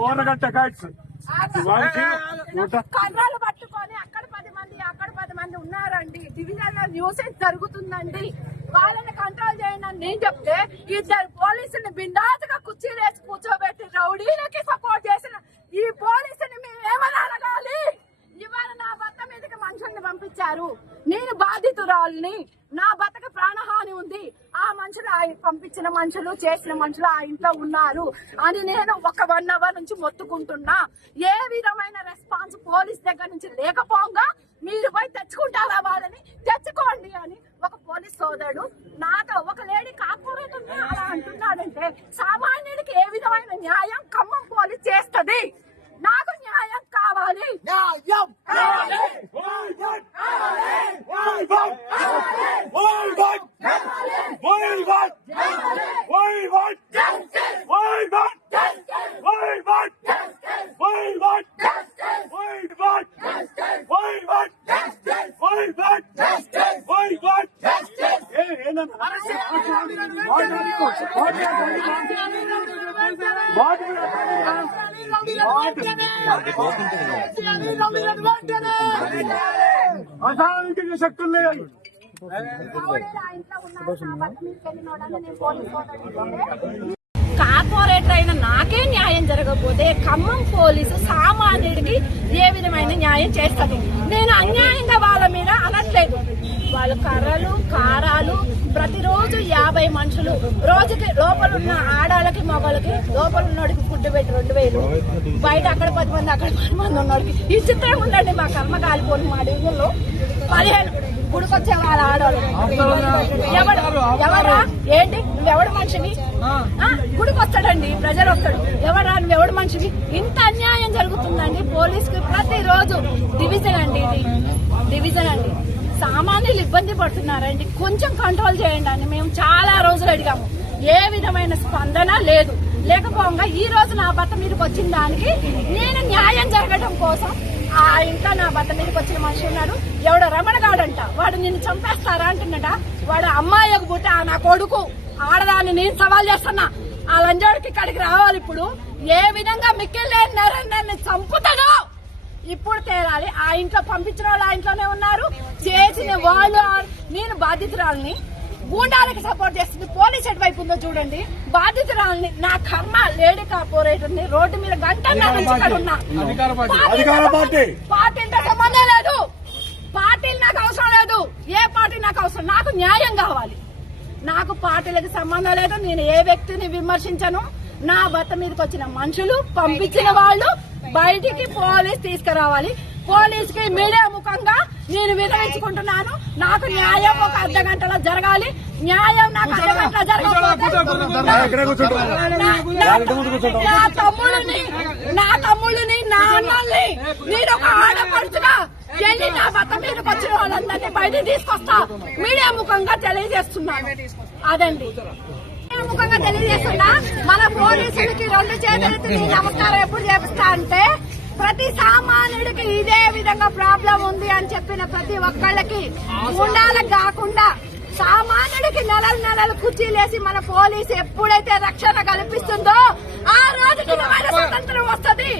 ఓనగట్ట cuts కర్రలు పట్టుకొని అక్కడ పది మంది అక్కడ పది మంది ఉన్నారండి. డివిజన్లో న్యూసెన్స్ జరుగుతుందండి. వాళ్ళని కంట్రోల్ చేయండి అని నేను చెప్తే ఇద్దరు పోలీసుని బిందాసుగా కుర్చీలేసి కూర్చోబెట్టి రౌడీలకి సపోర్ట్ చేసిన ఈ పోలీసుని మేము ఏమని అడగాలి ఇవాళ నా భర్త మీదకి మనుషుల్ని పంపించారు నేను బాధితురాల్ని నా బతక ప్రాణహాని ఉంది. ఆ మనుషులు ఆయన పంపించిన మనుషులు చేసిన మనుషులు ఆ ఇంట్లో ఉన్నారు అని నేను ఒక వన్ అవర్ నుంచి మొత్తుకుంటున్నా. ఏ విధమైన రెస్పాన్స్ పోలీస్ దగ్గర నుంచి లేకపోగా మీరు పోయి తెచ్చుకుంటారా వాళ్ళని? తెచ్చుకోండి అని ఒక పోలీస్ సోదరుడు నాతో ఒక లేడీ కార్పొరేటర్ అలా అంటున్నాడంటే సామాన్యుడికి ఏ విధమైన న్యాయం ఖమ్మం పోలీస్ చేస్తది నాకు న్యాయం కావాలి అసాంఘిక శక్తులు లేవు. కార్పొరేటర్ అయిన నాకే న్యాయం జరగకపోతే ఖమ్మం పోలీసు సామాన్యుడికి ఏ విధమైన న్యాయం చేస్తుంది నేను అన్యాయంగా వాళ్ళ మీద అనట్లేదు వాళ్ళు కర్రలు కారాలు ప్రతిరోజు యాభై మనుషులు రోజుకి లోపలున్న ఉన్న ఆడాలకి మగలకి లోపల ఉన్నోడికి ఫుడ్ పెట్టి రెండు వేలు. బయట అక్కడ పది మంది అక్కడ పది మంది ఉన్నోడికి. ఈ చిత్రం ఉందండి మా కర్మ కాలిపోని మా డివిజన్లో. పదిహేను గుడికొచ్చే వాళ్ళ ఆడవాళ్ళు. ఎవడు ఎవరా ఏంటి? నువ్వెవడు మనిషివి? ఆ, గుడికి వస్తాడండి ప్రజలు వస్తాడు ఎవరా నువ్వెవడు మనిషివి? ఇంత అన్యాయం జరుగుతుందండి పోలీసుకి ప్రతిరోజు. డివిజన్ అండి ఇది. డివిజన్ అండి. సామాన్యులు ఇబ్బంది పడుతున్నారండి. కొంచెం కంట్రోల్ చేయండి అని మేము చాలా రోజులు అడిగాము. ఏ విధమైన స్పందన లేదు. లేకపోగా ఈ రోజు నా భర్త మీదకి వచ్చిన దానికి నేను న్యాయం జరగడం కోసం ఆ ఇంట్లో నా భర్త మీదకి వచ్చిన మనిషి ఉన్నాడు. ఎవడ రమణగాడంట. వాడు నిన్ను చంపేస్తారా అంటున్నట. వాడు అమ్మాయి ఒక బుట్ట నా కొడుకు. ఆడదాన్ని నేను సవాల్ చేస్తున్నా. ఆ లంజోడికి ఇక్కడికి రావాలి ఇప్పుడు. ఏ విధంగా మిక్కిలే నరేందర్ని చంపుతాడో ఇప్పుడు తేలాలి. ఆ ఇంట్లో పంపించిన వాళ్ళు ఆ ఇంట్లోనే ఉన్నారు. చేసిన వాళ్ళు నేను బాధితురాలని గూండాలకి సపోర్ట్ చేస్తుంది. పోలీస్ ఎటువైపు ఉందో చూడండి. బాధితురాలని నా కర్మ లేడీ కార్పొరేటర్ని రోడ్డు మీద గంట. పార్టీలతో సంబంధం లేదు. పార్టీలు నాకు అవసరం లేదు. ఏ పార్టీ నాకు అవసరం? నాకు న్యాయం కావాలి. నాకు పార్టీలకు సంబంధం లేదు. నేను ఏ వ్యక్తిని విమర్శించను? నా భర్త మీదకి వచ్చిన మనుషులు పంపించిన వాళ్ళు బయటికి పోలీస్ తీసుకురావాలి. పోలీస్కి మీడియా ముఖంగా నేను విధవించుకుంటున్నాను. నాకు న్యాయం ఒక అర్ధ గంటలో జరగాలి. న్యాయం నాకు అర్ధ గంటలో జరగకపోతే కూర్చుంటారు నా- తమ్ముడిని నా తమ్ముడిని నా అన్నల్ని నేను ఒక ఆడపడుచుగా వెళ్ళి నా భర్త మీదకి వచ్చిన వాళ్ళందరినీ బయటికి తీసుకొస్తా. మీడియా ముఖంగా తెలియజేస్తున్నాను. అదండి. మీడియా ముఖంగా తెలియజేస్తున్నా మన పోలీసులకి రెండు చేతులెత్తి నమస్కారం ఎప్పుడు చేపిస్తా అంటే ప్రతి సామాన్యుడికి ఇదే విధంగా ప్రాబ్లం ఉంది అని చెప్పిన ప్రతి ఒక్కళ్ళకి ఉండాలకు కాకుండా సామాన్యుడికి నెలలు నెలలు కుర్చీలేసి మన పోలీసు ఎప్పుడైతే రక్షణ కల్పిస్తుందో ఆ రోజుకి నిజమైన స్వతంత్రం వస్తది.